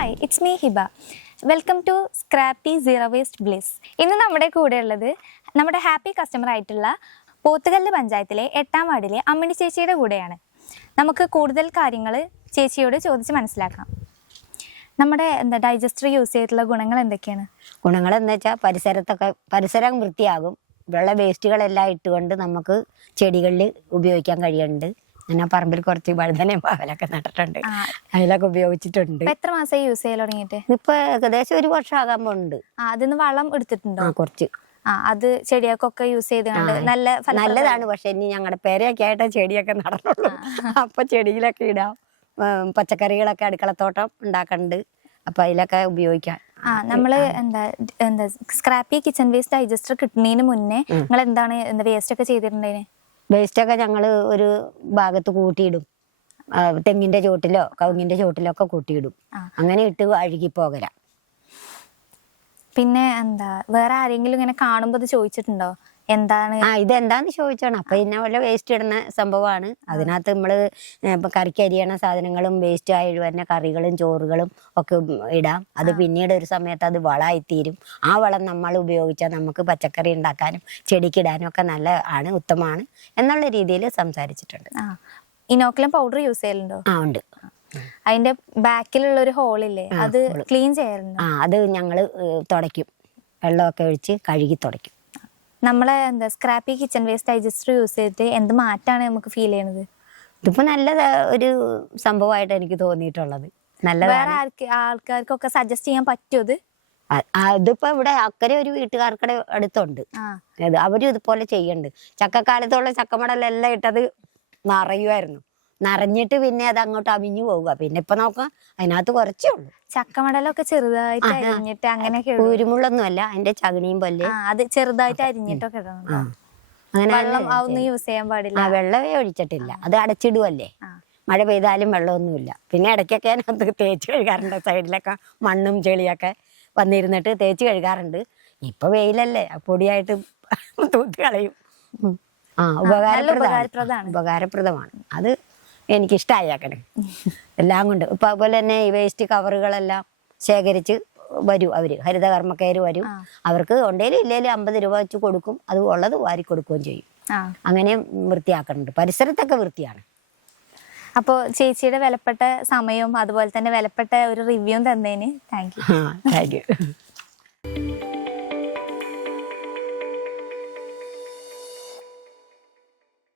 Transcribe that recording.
Hi, it's me Hiba. Welcome to Scrappy Zero Waste Bliss. ഇന്ന് നമ്മുടെ കൂടെ ഉള്ളത് നമ്മുടെ ഹാപ്പി കസ്റ്റമർ ആയിട്ടുള്ള പോത്തുകല്ല് പഞ്ചായത്തിലെ 8ാം വാർഡിലെ അമ്മിണി ചേച്ചിയുടെ കൂടെയാണ്. നമുക്ക് കൂടുതൽ കാര്യങ്ങൾ ചേച്ചിയോട് ചോദിച്ച് മനസ്സിലാക്കാം. നമ്മുടെ ഡൈജസ്റ്റർ യൂസ് ചെയ്തിട്ടുള്ള ഗുണങ്ങൾ എന്തൊക്കെയാണ്? ഗുണങ്ങൾ എന്ന് വെച്ചാൽ പരിസരം വൃത്തിയാകും. വെള്ള വേസ്റ്റുകളെല്ലാം ഇട്ടുകൊണ്ട് നമുക്ക് ചെടികളിൽ ഉപയോഗിക്കാൻ കഴിയുന്നുണ്ട്. ഞാൻ പറമ്പിൽ കുറച്ച് വഴുതനയും പാവലൊക്കെ നട്ടിട്ടുണ്ട്, അതിലൊക്കെ ഉപയോഗിച്ചിട്ടുണ്ട്. എത്ര മാസമായി യൂസ് ചെയ്യൽ തുടങ്ങിയിട്ട്? ഇപ്പൊ ഏകദേശം 1 വർഷം ആകാൻ പോകുന്നുണ്ട്. അതിന് വളം എടുത്തിട്ടുണ്ടോ? കുറച്ച്. അത് ചെടികൾക്കൊക്കെ യൂസ് ചെയ്തുകൊണ്ട് നല്ലതാണ്. പക്ഷെ ഇനി ഞങ്ങളുടെ പേരൊക്കെ ആയിട്ട് ചെടിയൊക്കെ നടന്നുള്ളൂ. അപ്പൊ ചെടിയിലൊക്കെ ഇടാം. പച്ചക്കറികളൊക്കെ അടുക്കളത്തോട്ടം ഉണ്ടാക്കുന്നുണ്ട്, അപ്പൊ അതിലൊക്കെ ഉപയോഗിക്കാം. നമ്മള് എന്താ സ്ക്രാപ്പി കിച്ചൺ വേസ്റ്റ് ഡൈജസ്റ്റർ കിട്ടുന്നതിന് മുന്നേ നിങ്ങൾ എന്താണ് വേസ്റ്റ് ഒക്കെ ചെയ്തിട്ടുണ്ടേന്? വേസ്റ്റൊക്കെ ഞങ്ങൾ ഒരു ഭാഗത്ത് കൂട്ടിയിടും. തെങ്ങിന്റെ ചോട്ടിലോ കവുങ്ങിന്റെ ചോട്ടിലോ ഒക്കെ കൂട്ടിയിടും. അങ്ങനെ ഇട്ട് അഴുകിപ്പോകല. പിന്നെ വേറെ ആരെങ്കിലും ഇങ്ങനെ കാണുമ്പോ ഇത് ചോദിച്ചിട്ടുണ്ടോ എന്താണ് ഇതെന്താന്ന് ചോദിച്ചാണ്. അപ്പൊ ഇന്ന വല്ല വേസ്റ്റ് ഇടുന്ന സംഭവമാണ്. അതിനകത്ത് നമ്മള് ഇപ്പൊ കറിക്ക് അരിയണ സാധനങ്ങളും വേസ്റ്റ് ആയി വരുന്ന കറികളും ചോറുകളും ഒക്കെ ഇടാം. അത് പിന്നീട് ഒരു സമയത്ത് അത് വളമായിത്തീരും. ആ വളം നമ്മൾ ഉപയോഗിച്ചാൽ നമുക്ക് പച്ചക്കറി ഉണ്ടാക്കാനും ചെടിക്കിടാനും ഒക്കെ നല്ല ആണ്, ഉത്തമമാണ് എന്നുള്ള രീതിയിൽ സംസാരിച്ചിട്ടുണ്ട്. ഇനോക്കുലം പൗഡർ യൂസ് ചെയ്യലുണ്ടോ? ഉണ്ട്. അതിന്റെ ബാക്കിലുള്ള ഒരു ഹോളില്ലേ, അത് ക്ലീൻ ചെയ്യാറുണ്ടോ? അത് ഞങ്ങള് തുടയ്ക്കും. വെള്ളമൊക്കെ ഒഴിച്ച് കഴുകി തുടയ്ക്കും. നമ്മളെ scrappy kitchen waste digester use ചെയ്തിട്ട് എന്ത് മാറ്റാണ് നമുക്ക് ഫീൽ ചെയ്യണത്? ഇതിപ്പോ നല്ല ഒരു സംഭവമായിട്ട് എനിക്ക് തോന്നിയിട്ടുള്ളത്. വേറെ ആൾക്കാർക്കൊക്കെ സജസ്റ്റ് ചെയ്യാൻ പറ്റുമോ? അതിപ്പോ ഇവിടെ അക്കരെ ഒരു വീട്ടുകാർക്കടെ അടുത്തുണ്ട്. അവരും ഇതുപോലെ ചെയ്യുന്നുണ്ട്. ചക്കക്കാലത്തുള്ള ചക്കമടലെല്ലാം ഇട്ടത് നിറയുമായിരുന്നു. നിറഞ്ഞിട്ട് പിന്നെ അത് അങ്ങോട്ട് അമിഞ്ഞു പോവുക. പിന്നെ ഇപ്പൊ നോക്കാം അതിനകത്ത് കുറച്ചേ ഉള്ളൂ. ചക്കമടലൊക്കെ ചെറുതായിട്ട് അരിഞ്ഞിട്ട് അങ്ങനെയൊക്കെ. കുരുമുള്ളൊന്നും അല്ല, അതിന്റെ ചകിണിയും പോലെ അത് ചെറുതായിട്ട് അരിഞ്ഞിട്ടൊക്കെ അങ്ങനെ യൂസ് ചെയ്യാൻ പാടില്ല. വെള്ളമേ ഒഴിച്ചിട്ടില്ല, അത് അടച്ചിടുവല്ലേ. മഴ പെയ്താലും വെള്ളമൊന്നുമില്ല. പിന്നെ ഇടയ്ക്കൊക്കെ അതിനകത്ത് തേച്ച് കഴുകാറുണ്ട്. സൈഡിലൊക്കെ മണ്ണും ചെളിയൊക്കെ വന്നിരുന്നിട്ട് തേച്ച് കഴുകാറുണ്ട്. ഇപ്പൊ വെയിലല്ലേ, പൊടിയായിട്ട് തൂത്ത് കളയും. ഉപകാരപ്രദമാണ്. അത് എനിക്കിഷ്ടമായേക്കണേ എല്ലാം കൊണ്ട്. ഇപ്പൊ അതുപോലെ തന്നെ ഈ വേസ്റ്റ് കവറുകളെല്ലാം ശേഖരിച്ച് വരും അവര്, ഹരിതകർമ്മക്കാര് വരും. അവർക്ക് ഉണ്ടേലും ഇല്ലേലും 50 രൂപ വെച്ച് കൊടുക്കും. അത് ഉള്ളത് വാരി കൊടുക്കുകയും ചെയ്യും. അങ്ങനെ വൃത്തിയാക്കുന്നുണ്ട്. പരിസരത്തൊക്കെ വൃത്തിയാണ്. അപ്പോൾ ചേച്ചിയുടെ വിലപ്പെട്ട സമയവും അതുപോലെ തന്നെ വിലപ്പെട്ട ഒരു റിവ്യൂ തന്നതിന് താങ്ക് യു.